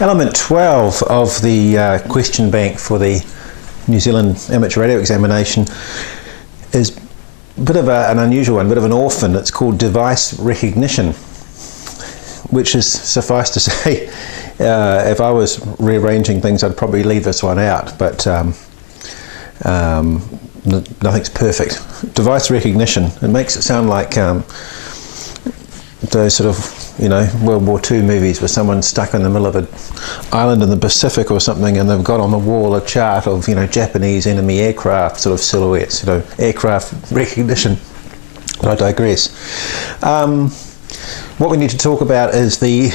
Element 12 of the question bank for the New Zealand Amateur Radio Examination is a bit of an unusual one, a bit of an orphan. It's called device recognition, which is, suffice to say, if I was rearranging things, I'd probably leave this one out, but nothing's perfect. Device recognition, it makes it sound like those sort of, World War II movies where someone's stuck in the middle of an island in the Pacific or something, and they've got on the wall a chart of, Japanese enemy aircraft sort of silhouettes, aircraft recognition. But I digress. What we need to talk about is the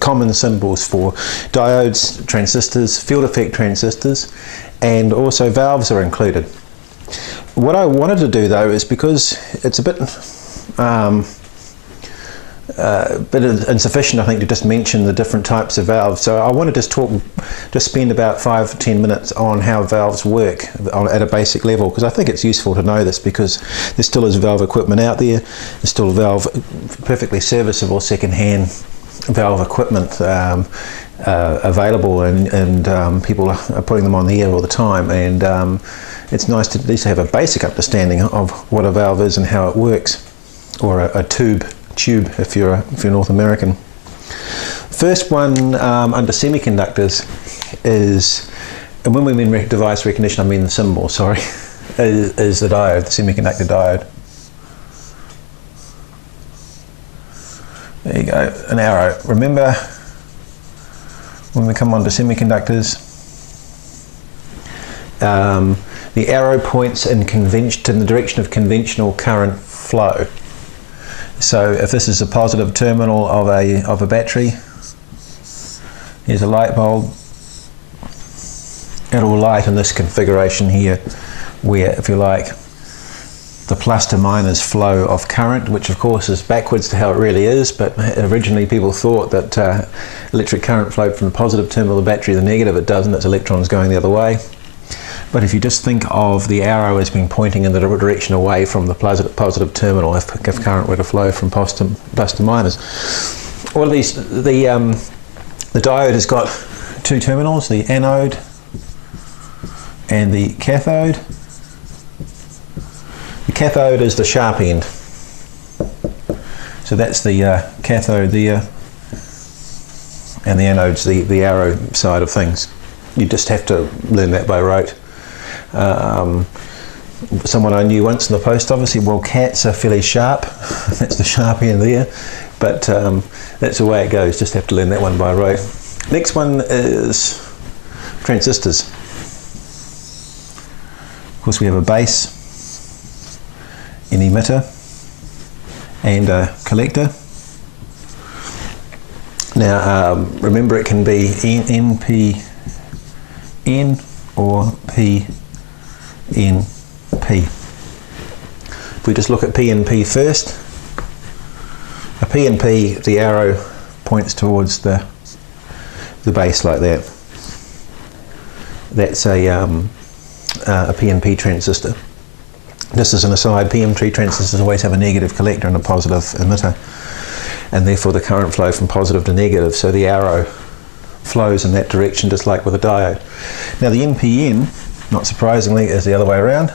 common symbols for diodes, transistors, field effect transistors, and also valves are included. What I wanted to do though is, because it's a bit insufficient, I think, to just mention the different types of valves. So I want to just spend about 5 to 10 minutes on how valves work at a basic level, because I think it's useful to know this, because there still is valve equipment out there. There's still perfectly serviceable second-hand valve equipment available, and people are putting them on the air all the time, and it's nice to at least have a basic understanding of what a valve is and how it works, or a tube if you're North American. First one under semiconductors is, and when we mean device recognition, I mean the symbol, sorry, is the diode, the semiconductor diode. There you go, an arrow. Remember, when we come on to semiconductors, the arrow points in the direction of conventional current flow. So if this is a positive terminal of a battery, here's a light bulb. It'll light in this configuration here, where, if you like, the plus to minus flow of current, which of course is backwards to how it really is, but originally people thought that electric current flowed from the positive terminal of the battery to the negative. It doesn't, it's electrons going the other way. But if you just think of the arrow as being pointing in the direction away from the positive terminal, if current were to flow from plus to minus. All of these, the diode has got two terminals, the anode and the cathode. The cathode is the sharp end. So that's the cathode there, and the anode's the arrow side of things. You just have to learn that by rote. Someone I knew once in the post office said, well, cats are fairly sharp. That's the sharp end there. But that's the way it goes. Just have to learn that one by rote. Next one is transistors. Of course, we have a base, an emitter, and a collector. Now, remember, it can be NPN or PNP. If we just look at PNP first, a PNP, the arrow points towards the base like that. That's a PNP transistor. Just as an aside, PNP transistors always have a negative collector and a positive emitter, and therefore the current flow from positive to negative, so the arrow flows in that direction, just like with a diode. Now the NPN, not surprisingly, is the other way around.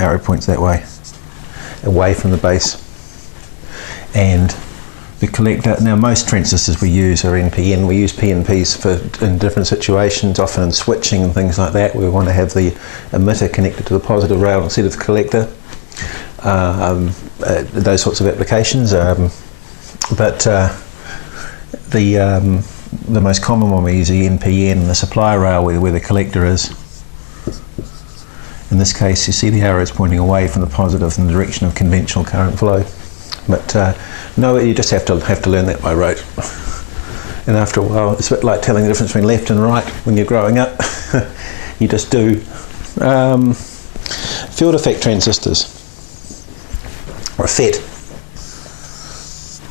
Arrow points that way, away from the base. And the collector, now most transistors we use are NPN. We use PNPs in different situations, often in switching and things like that. We want to have the emitter connected to the positive rail instead of the collector. Those sorts of applications. But the most common one we use is the NPN, the supply rail where the collector is. In this case, you see the arrows pointing away from the positive in the direction of conventional current flow. But no, you just have to learn that by rote. And after a while, it's a bit like telling the difference between left and right when you're growing up. You just do. Field effect transistors, or a FET.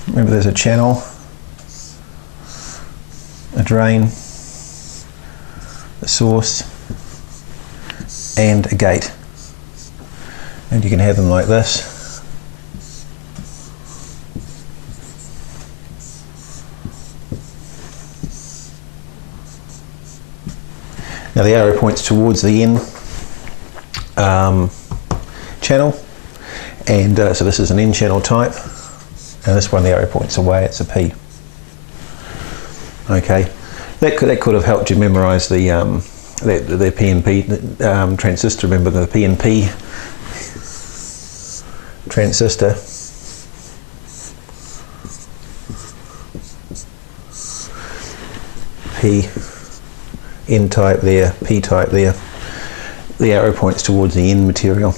Remember, there's a channel, a drain, a source, and a gate. and you can have them like this. Now the arrow points towards the N channel, and so this is an N channel type, and this one the arrow points away, it's a P. Okay, that could have helped you memorise the PNP transistor. Remember the PNP transistor. P, N type there, P type there. The arrow points towards the N material.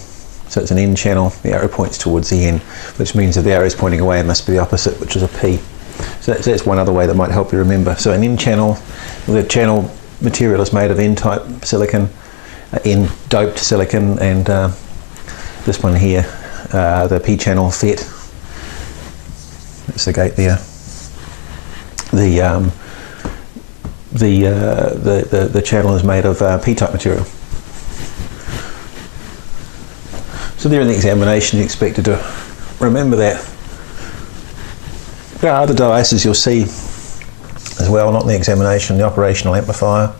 So it's an N channel, the arrow points towards the N, which means if the arrow is pointing away, it must be the opposite, which is a P. So that's one other way that might help you remember. So an N channel, the channel material is made of N type silicon, N doped silicon, and this one here, the P channel FET. That's the gate there. The channel is made of P-type material. So there in the examination you're expected to remember that. There are other devices you'll see as well, not in the examination, the operational amplifier.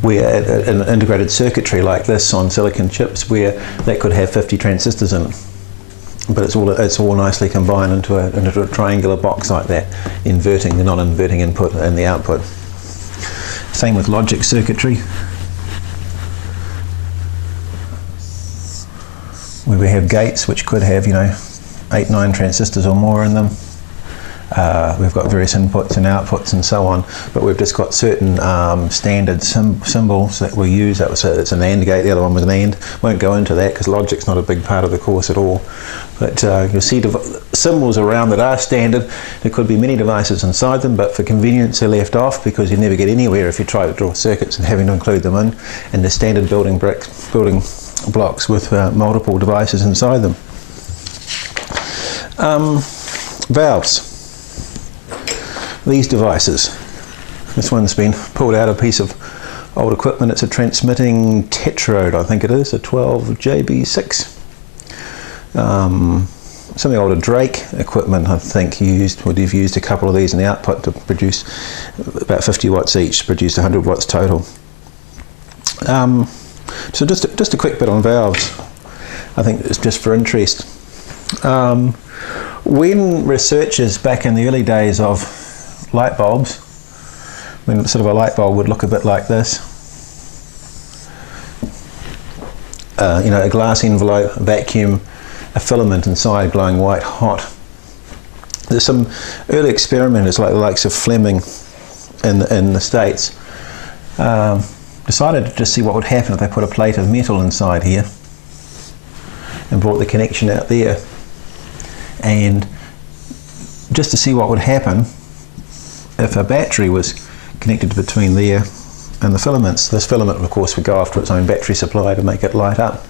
Where an integrated circuitry like this on silicon chips, where that could have 50 transistors in it. But it's all nicely combined into a triangular box like that, inverting the non-inverting input and the output. Same with logic circuitry, where we have gates which could have 8, 9 transistors or more in them. We've got various inputs and outputs and so on, but we've just got certain standard symbols that we use. It's an AND gate, the other one was an AND. Won't go into that because logic's not a big part of the course at all. But you'll see symbols around that are standard. There could be many devices inside them, but for convenience they're left off because you never get anywhere if you try to draw circuits and having to include them in. And the standard building blocks with multiple devices inside them. Valves. These devices. This one's been pulled out of a piece of old equipment. It's a transmitting tetrode, I think it is, a 12JB6. Something older Drake equipment, I think, would have used a couple of these in the output to produce about 50 watts each, produced 100 watts total. So just a quick bit on valves. I think it's just for interest. When researchers back in the early days of light bulbs, when sort of a light bulb would look a bit like this, a glass envelope, a vacuum, a filament inside glowing white hot. There's some early experimenters like the likes of Fleming in the States decided to just see what would happen if they put a plate of metal inside here and brought the connection out there, and just to see what would happen if a battery was connected between there and the filaments. This filament, of course, would go after its own battery supply to make it light up.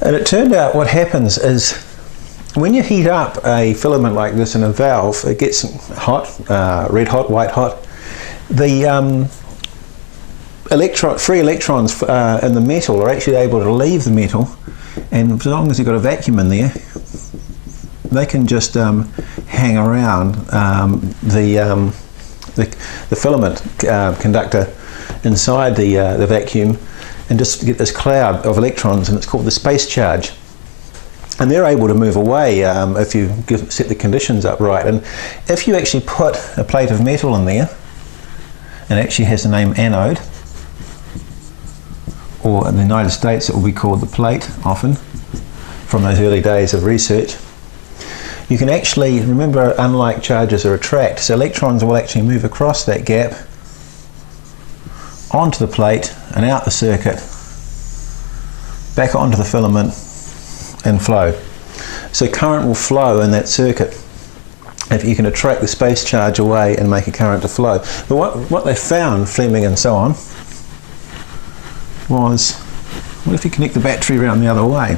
And it turned out what happens is when you heat up a filament like this in a valve, it gets hot, red hot, white hot. The free electrons in the metal are actually able to leave the metal, and as long as you've got a vacuum in there, they can just hang around the filament conductor inside the vacuum and just get this cloud of electrons, and it's called the space charge. And they're able to move away if you set the conditions up right. And if you actually put a plate of metal in there, and it actually has the name anode, or in the United States it will be called the plate often, from those early days of research, you can actually, remember, unlike charges are attract, so electrons will actually move across that gap onto the plate and out the circuit, back onto the filament and flow. So current will flow in that circuit if you can attract the space charge away and make a current to flow. But what they found, Fleming and so on, was, what if you connect the battery around the other way?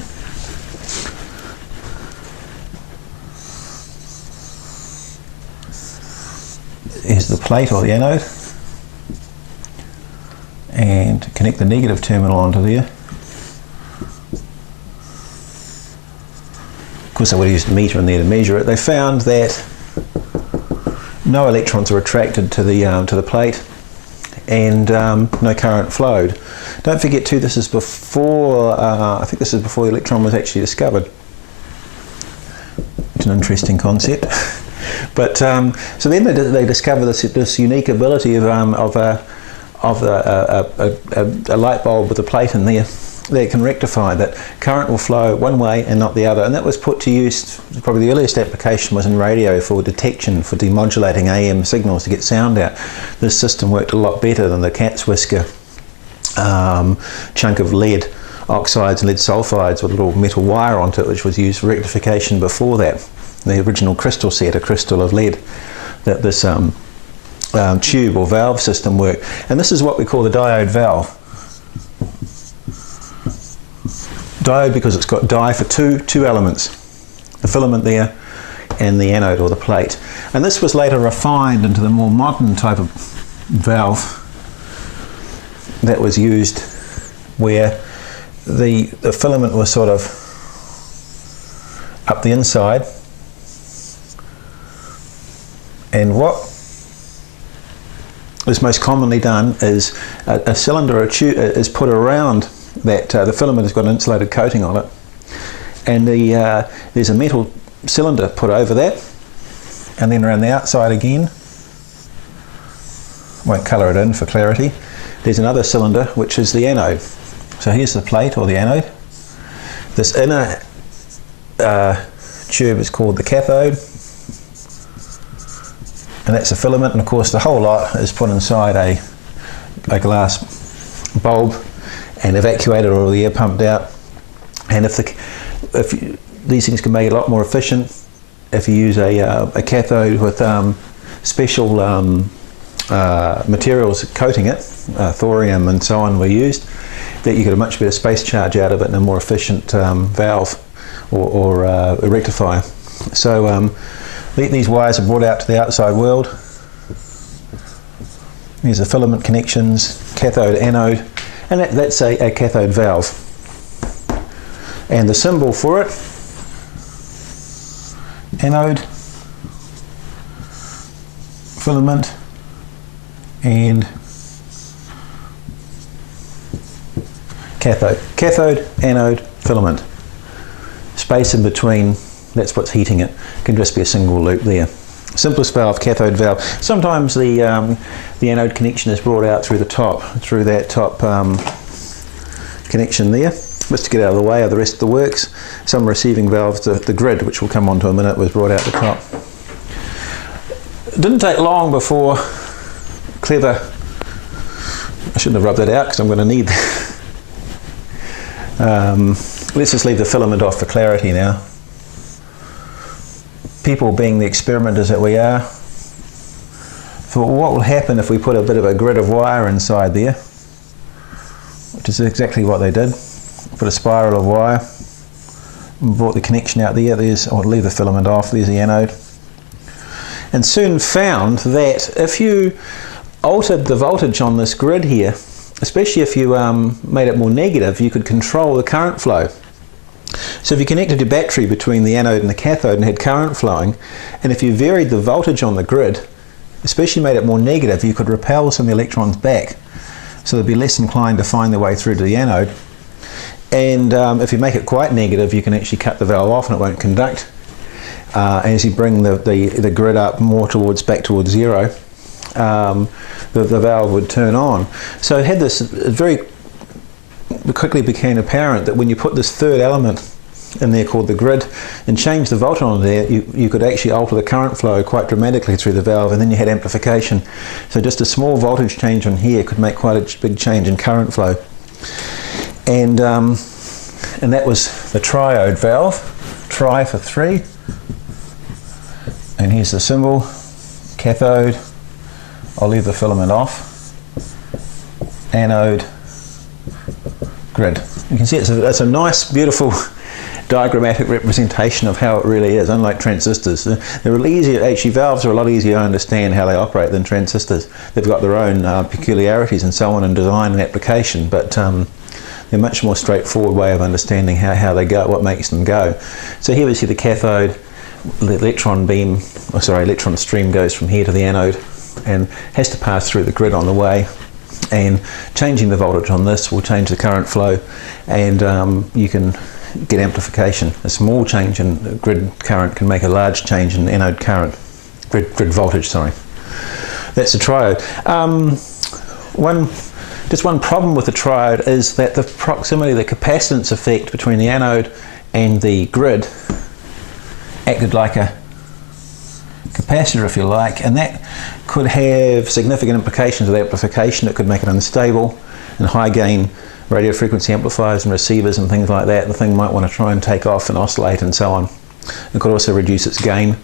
Here's the plate or the anode, and connect the negative terminal onto there. Of course, I would have used a meter in there to measure it. They found that no electrons were attracted to the plate, and no current flowed. Don't forget too, this is before, I think this is before the electron was actually discovered. It's an interesting concept. But so then they discover this unique ability of a light bulb with a plate in there that can rectify that current will flow one way and not the other, and that was put to use. Probably the earliest application was in radio for detection, for demodulating AM signals to get sound out. This system worked a lot better than the cat's whisker chunk of lead oxides and lead sulfides with a little metal wire onto it, which was used for rectification before that. The original crystal set, a crystal of lead, that this tube or valve system worked. And this is what we call the diode valve. Diode because it's got di for two elements, the filament there and the anode or the plate. And this was later refined into the more modern type of valve that was used, where the filament was sort of up the inside, and what is most commonly done is a cylinder or a tube is put around that. The filament has got an insulated coating on it, and there's a metal cylinder put over that, and then around the outside again, won't colour it in for clarity, there's another cylinder which is the anode. So here's the plate or the anode. This inner tube is called the cathode, and that's a filament, and of course the whole lot is put inside a glass bulb and evacuated, or the air pumped out. And these things can make it a lot more efficient if you use a cathode with special materials coating it, thorium and so on were used, that you get a much better space charge out of it and a more efficient valve or rectifier. So these wires are brought out to the outside world. Here's the filament connections, cathode, anode, and that's a cathode valve. And the symbol for it, anode, filament, and cathode. Cathode, anode, filament. Space in between, that's what's heating it. Can just be a single loop there. Simplest valve, cathode valve. Sometimes the anode connection is brought out through the top, through that top connection there, just to get out of the way of the rest of the works. Some receiving valves, the grid, which we'll come on to in a minute, was brought out the top. It didn't take long before clever, I shouldn't have rubbed that out because I'm going to need that. Let's just leave the filament off for clarity now. People, being the experimenters that we are, thought, well, what will happen if we put a bit of a grid of wire inside there? Which is exactly what they did. Put a spiral of wire, and brought the connection out there. I'll leave the filament off, there's the anode. And soon found that if you altered the voltage on this grid here, especially if you made it more negative, you could control the current flow. So if you connected your battery between the anode and the cathode and had current flowing, and if you varied the voltage on the grid, especially made it more negative, you could repel some electrons back, so they'd be less inclined to find their way through to the anode. And if you make it quite negative, you can actually cut the valve off and it won't conduct. As you bring the grid up more back towards zero, the valve would turn on. So it had this it quickly became apparent that when you put this third element in there called the grid and change the voltage on there, you could actually alter the current flow quite dramatically through the valve, and then you had amplification. So just a small voltage change on here could make quite a big change in current flow. And that was the triode valve, tri for 3. And here's the symbol, cathode. I'll leave the filament off. Anode, grid. You can see it's a nice, beautiful diagrammatic representation of how it really is, unlike transistors. They're really easier, actually valves are a lot easier to understand how they operate than transistors. They've got their own peculiarities and so on in design and application, but they're much more straightforward way of understanding how they go, what makes them go. So here we see the cathode, the electron stream goes from here to the anode and has to pass through the grid on the way, and changing the voltage on this will change the current flow, and you can get amplification. A small change in grid current can make a large change in anode current, grid voltage, sorry. That's the triode. Just one problem with the triode is that the proximity, the capacitance effect between the anode and the grid acted like a capacitor, if you like, and that could have significant implications with amplification. It could make it unstable, and high gain radio frequency amplifiers and receivers and things like that, the thing might want to try and take off and oscillate and so on. It could also reduce its gain.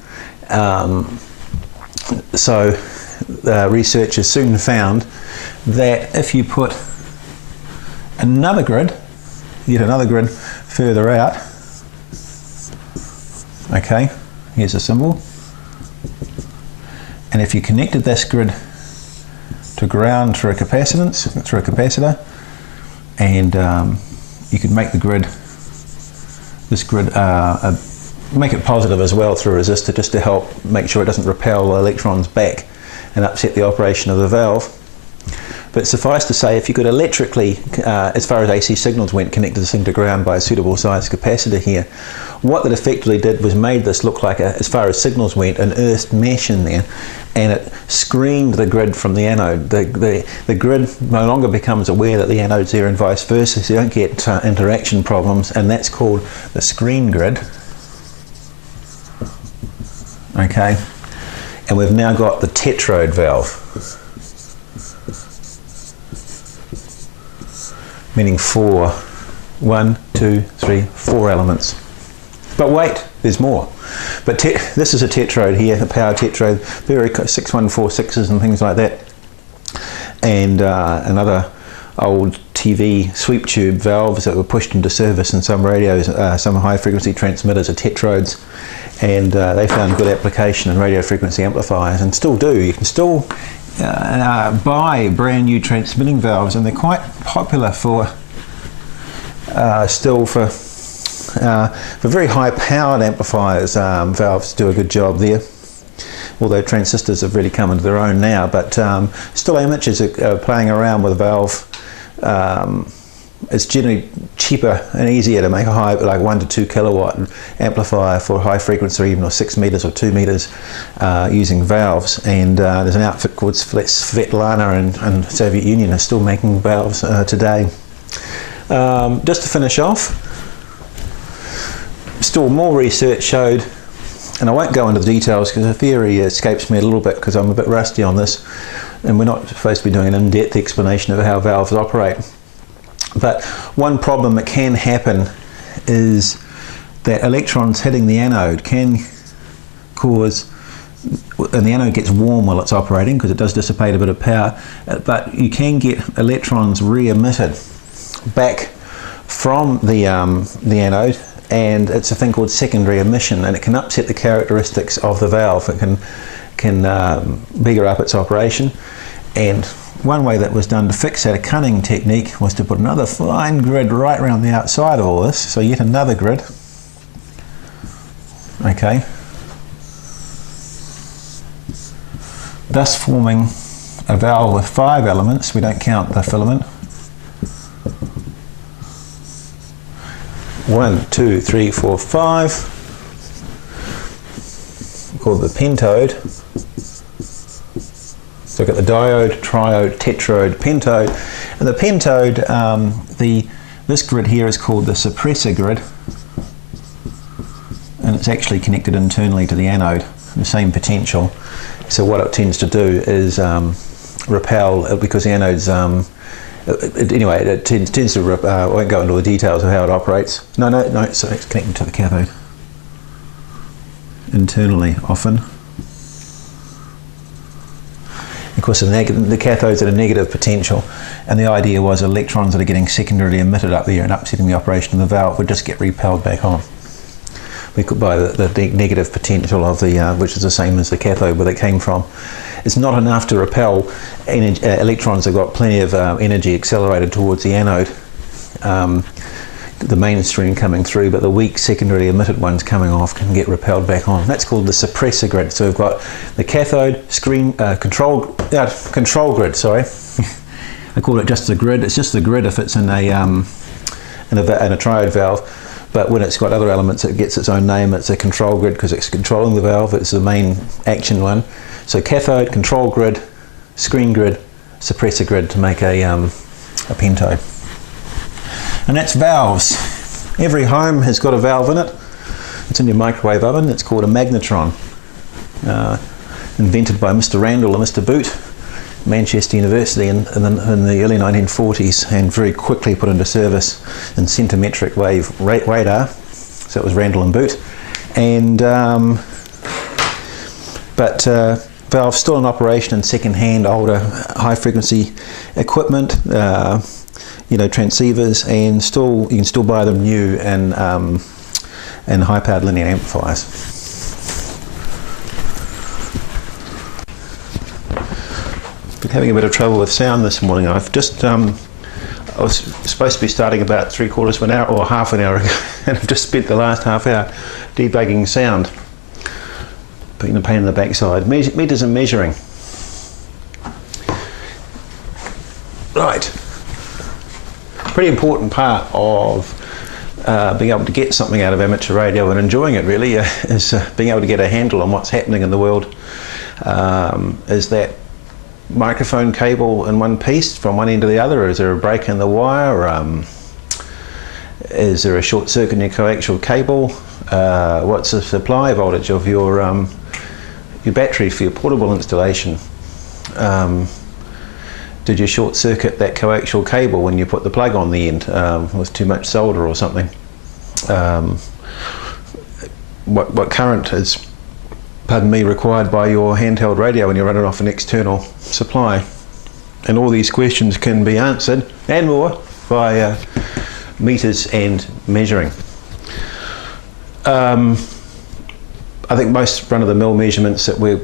So researchers soon found that if you put yet another grid further out, okay, here's a symbol, and if you connected this grid to ground through a capacitor, and you could make this grid make it positive as well through a resistor, just to help make sure it doesn't repel electrons back and upset the operation of the valve. But suffice to say, if you could electrically, as far as AC signals went, connect this thing to ground by a suitable sized capacitor here, what that effectively did was made this look like, as far as signals went, an earthed mesh in there, and it screened the grid from the anode. The grid no longer becomes aware that the anode's there and vice versa, so you don't get interaction problems, and that's called the screen grid. Okay, and we've now got the tetrode valve, meaning 4 elements. But wait, there's more. But this is a tetrode here, a power tetrode, very 6146s and things like that, and another old TV sweep tube valves that were pushed into service in some radios, some high frequency transmitters are tetrodes, and they found good application in radio frequency amplifiers, and still do. You can still buy brand new transmitting valves, and they're quite popular for very high powered amplifiers. Valves do a good job there, although transistors have really come into their own now, but still amateurs are playing around with a valve. It's generally cheaper and easier to make a high, like 1 to 2 kilowatt amplifier for high frequency, or even 6 meters or 2 meters, using valves. And there's an outfit called Svetlana in the Soviet Union is still making valves today. Just to finish off, still more research showed, and I won't go into the details because the theory escapes me a little bit because I'm a bit rusty on this, and we're not supposed to be doing an in-depth explanation of how valves operate. But one problem that can happen is that electrons hitting the anode can cause, and the anode gets warm while it's operating because it does dissipate a bit of power, but you can get electrons re-emitted back from the anode, and it's a thing called secondary emission, and it can upset the characteristics of the valve. It can bigger up its operation, and one way that was done to fix that, a cunning technique, was to put another fine grid right around the outside of all this, so yet another grid, okay, thus forming a valve with 5 elements. We don't count the filament. 1, 2, 3, 4, 5, called the pentode. So we've got the diode, triode, tetrode, pentode, and the pentode, this grid here is called the suppressor grid, and it's actually connected internally to the anode, the same potential. So what it tends to do is repel, because the anode's anyway, it tends to I won't go into the details of how it operates. No, so it's connected to the cathode internally often. Of course, the cathode's at a negative potential, and the idea was electrons that are getting secondarily emitted up there and upsetting the operation of the valve would just get repelled back on. by the negative potential of the, which is the same as the cathode where they came from. It's not enough to repel electrons that got plenty of energy accelerated towards the anode, the mainstream coming through, but the weak secondarily emitted ones coming off can get repelled back on. That's called the suppressor grid. So we've got the cathode control grid. Sorry, I call it just the grid. It's just the grid if it's in a triode valve, but when it's got other elements, it gets its own name. It's a control grid because it's controlling the valve. It's the main action one. So cathode, control grid, screen grid, suppressor grid to make a pentode. And that's valves. Every home has got a valve in it. It's in your microwave oven. It's called a magnetron. Invented by Mr. Randall and Mr. Boot, Manchester University in the early 1940s, and very quickly put into service in centimetric wave radar. So it was Randall and Boot. And valves still in operation in second-hand, older, high-frequency equipment. Transceivers, and you can still buy them new and high-powered linear amplifiers. Been having a bit of trouble with sound this morning. I've just I was supposed to be starting about 3/4 of an hour or half an hour ago, and I've just spent the last half hour debugging sound, putting the pain in the backside. Meters and measuring. Right. Pretty important part of being able to get something out of amateur radio and enjoying it really is being able to get a handle on what's happening in the world. Is that microphone cable in one piece from one end to the other, or is there a break in the wire? Is there a short circuit in your coaxial cable? What's the supply voltage of your battery for your portable installation? Did you short circuit that coaxial cable when you put the plug on the end with too much solder or something? What current is, pardon me, required by your handheld radio when you're running off an external supply? And all these questions can be answered and more by meters and measuring. I think most run-of-the-mill measurements that we're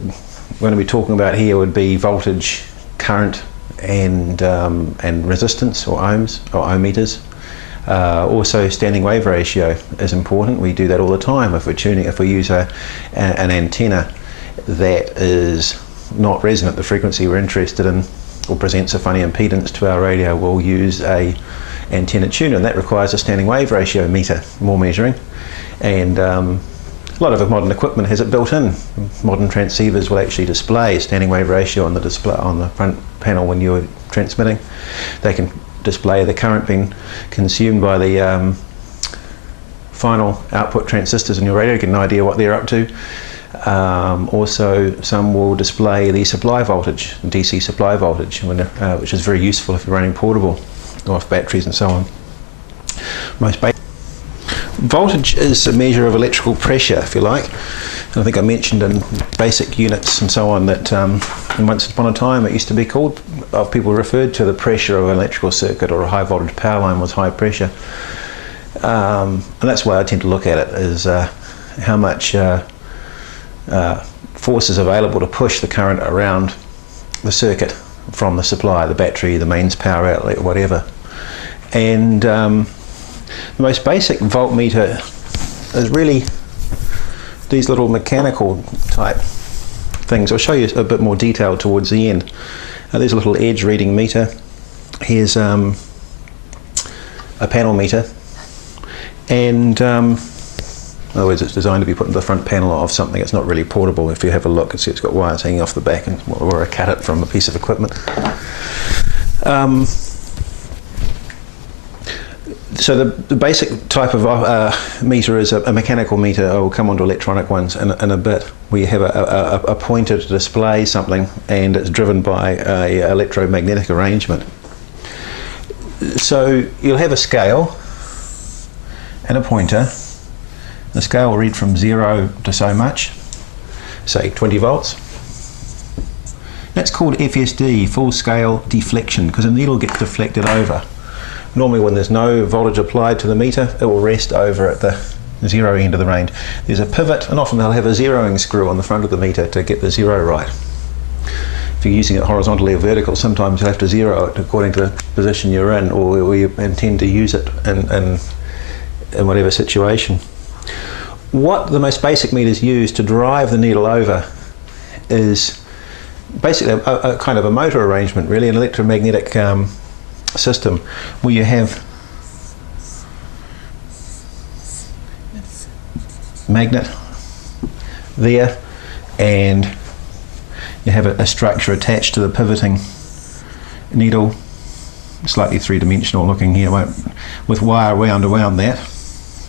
going to be talking about here would be voltage, current, and resistance, or ohms or ohm meters. Also standing wave ratio is important. We do that all the time if we use an antenna that is not resonant, the frequency we're interested in, or presents a funny impedance to our radio. We'll use a antenna tuner, and that requires a standing wave ratio meter, more measuring. And a lot of modern equipment has it built in. Modern transceivers will actually display standing wave ratio on the display on the front panel when you're transmitting. They can display the current being consumed by the final output transistors in your radio, get an idea what they're up to. Also, some will display the supply voltage, DC supply voltage, which is very useful if you're running portable or off batteries and so on. Voltage is a measure of electrical pressure, if you like. And I think I mentioned in basic units and so on that once upon a time it used to be called, people referred to the pressure of an electrical circuit or a high voltage power line was high pressure. And that's why I tend to look at it, is how much force is available to push the current around the circuit from the supply, the battery, the mains power outlet, whatever. And the most basic voltmeter is really these little mechanical type things. I'll show you a bit more detail towards the end. There's a little edge reading meter. Here's a panel meter, and in other words, it's designed to be put in the front panel of something. It's not really portable. If you have a look, it's got wires hanging off the back, or I cut it from a piece of equipment. So the basic type of meter is a mechanical meter. I will come on to electronic ones in a bit, where you have a pointer to display something, and it's driven by a electromagnetic arrangement. So you'll have a scale and a pointer. The scale will read from 0 to so much, say 20 volts. That's called FSD, full scale deflection, because the needle gets deflected over. Normally when there's no voltage applied to the meter, it will rest over at the zero end of the range, there's a pivot, and often they'll have a zeroing screw on the front of the meter to get the zero right. If you're using it horizontally or vertical, sometimes you'll have to zero it according to the position you're in, or where you intend to use it in whatever situation. What the most basic meters use to drive the needle over is basically a kind of a motor arrangement, really, an electromagnetic system, where you have magnet there, and you have a structure attached to the pivoting needle, slightly three-dimensional looking here, with wire wound around that.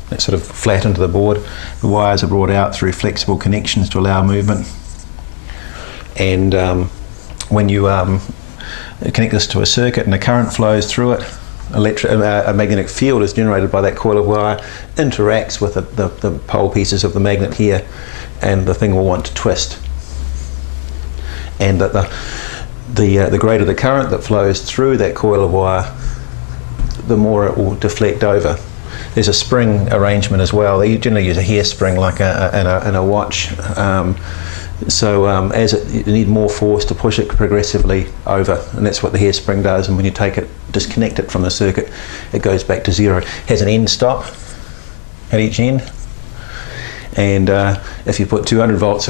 That's sort of flat into the board. The wires are brought out through flexible connections to allow movement. And when you connect this to a circuit and a current flows through it, a magnetic field is generated by that coil of wire, interacts with the pole pieces of the magnet here, and the thing will want to twist. And that the greater the current that flows through that coil of wire, the more it will deflect over. There's a spring arrangement as well. You generally use a hairspring like in a watch. You need more force to push it progressively over, and that's what the hairspring does. And when you take it, disconnect it from the circuit, it goes back to zero. It has an end stop at each end, and if you put 200 volts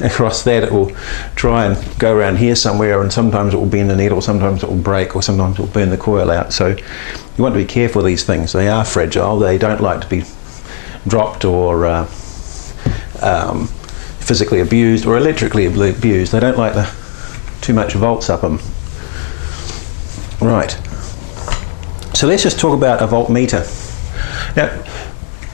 across that, it will try and go around here somewhere, and sometimes it will bend the needle, sometimes it will break, or sometimes it will burn the coil out. So you want to be careful of these things. They are fragile. They don't like to be dropped or physically abused or electrically abused. They don't like too much volts up them. Right. So let's just talk about a voltmeter. Now,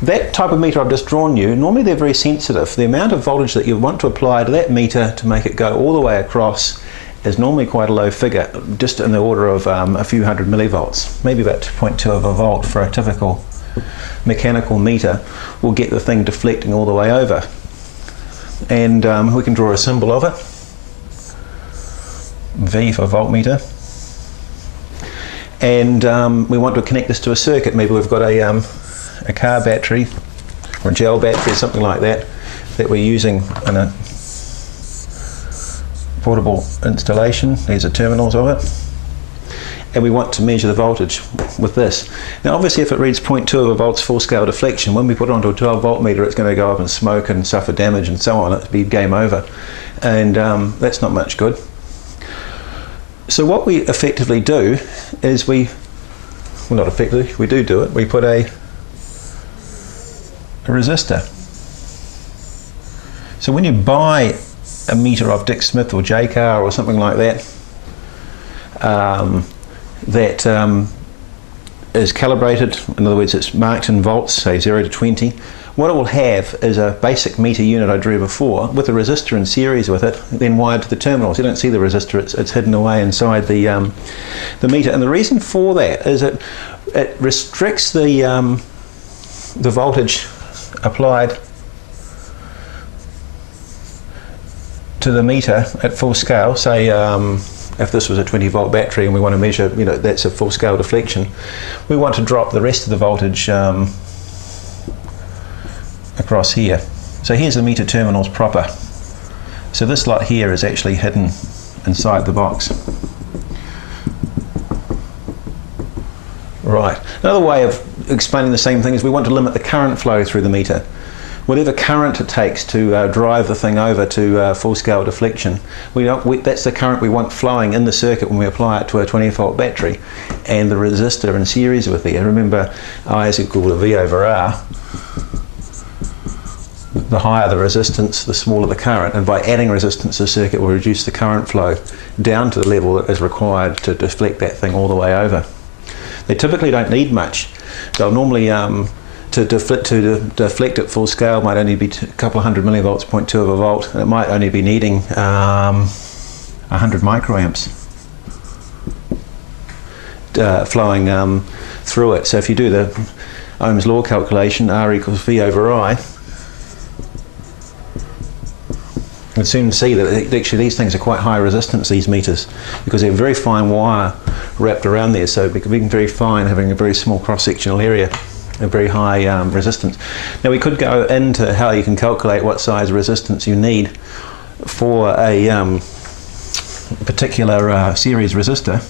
that type of meter I've just drawn you, normally they're very sensitive. The amount of voltage that you want to apply to that meter to make it go all the way across is normally quite a low figure, just in the order of a few hundred millivolts, maybe about 2.2 of a volt for a typical mechanical meter will get the thing deflecting all the way over. And we can draw a symbol of it, V for voltmeter. And we want to connect this to a circuit. Maybe we've got a car battery or a gel battery or something like that we're using in a portable installation. These are terminals of it. And we want to measure the voltage with this. Now obviously if it reads 0.2 of a volts full scale deflection, when we put it onto a 12 volt meter it's going to go up and smoke and suffer damage and so on. It'll be game over. And that's not much good. So what we effectively do is we do it, we put a resistor. So when you buy a meter off Dick Smith or JCar or something like that, is calibrated, in other words it's marked in volts, say 0 to 20, what it will have is a basic meter unit I drew before with a resistor in series with it, then wired to the terminals. You don't see the resistor, it's hidden away inside the meter. And the reason for that is it restricts the voltage applied to the meter at full scale. Say if this was a 20 volt battery and we want to measure, that's a full scale deflection, we want to drop the rest of the voltage across here. So here's the meter terminals proper. So this lot here is actually hidden inside the box. Right. Another way of explaining the same thing is we want to limit the current flow through the meter. Whatever current it takes to drive the thing over to full-scale deflection, that's the current we want flowing in the circuit when we apply it to a 20 volt battery. And the resistor in series with it. Remember, I is equal to V over R. The higher the resistance, the smaller the current, and by adding resistance to the circuit will reduce the current flow down to the level that is required to deflect that thing all the way over. They typically don't need much. They'll normally to deflect at full scale might only be a couple of hundred millivolts, 0.2 of a volt, and it might only be needing 100 microamps flowing through it. So if you do the Ohm's law calculation, R equals V over I, you'll soon see that actually these things are quite high resistance, these meters, because they're very fine wire wrapped around there, so being very fine, having a very small cross-sectional area. a very high resistance. Now we could go into how you can calculate what size resistance you need for a particular series resistor.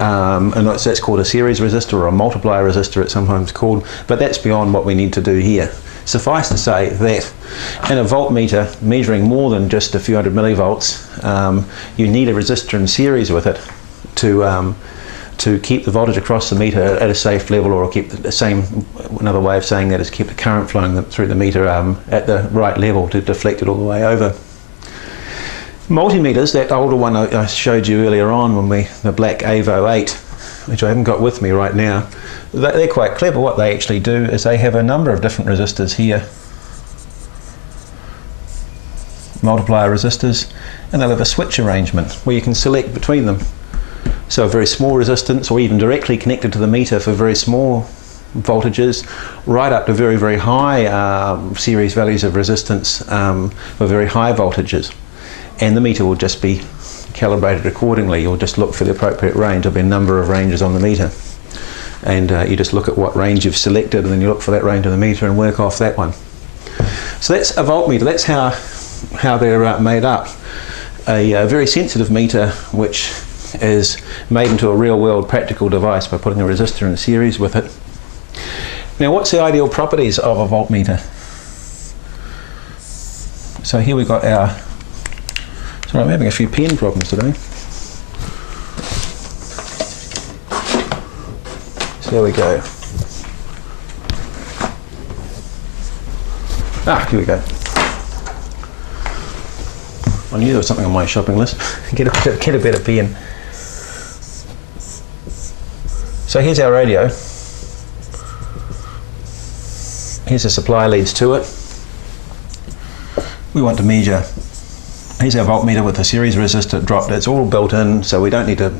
And that's called a series resistor, or a multiplier resistor it's sometimes called, but that's beyond what we need to do here. Suffice to say that in a voltmeter measuring more than just a few hundred millivolts, you need a resistor in series with it to keep the voltage across the meter at a safe level, or keep the same, another way of saying that is keep the current flowing through the meter at the right level to deflect it all the way over. Multimeters, that older one I showed you earlier on when the black AVO 8, which I haven't got with me right now, they're quite clever. What they actually do is they have a number of different resistors here, multiplier resistors, and they'll have a switch arrangement where you can select between them. So a very small resistance, or even directly connected to the meter for very small voltages, right up to very, very high series values of resistance for very high voltages. And the meter will just be calibrated accordingly. You'll just look for the appropriate range. There'll be a number of ranges on the meter, and you just look at what range you've selected, and then you look for that range on the meter and work off that one. So that's a voltmeter. That's how they're made up. A very sensitive meter which is made into a real-world practical device by putting a resistor in series with it. Now, what's the ideal properties of a voltmeter? So here we've got our... Sorry, I'm having a few pen problems today. So there we go. Here we go. I knew there was something on my shopping list. Get a better pen. So here's our radio. Here's the supply leads to it. We want to measure. Here's our voltmeter with the series resistor dropped. It's all built in, so we don't need to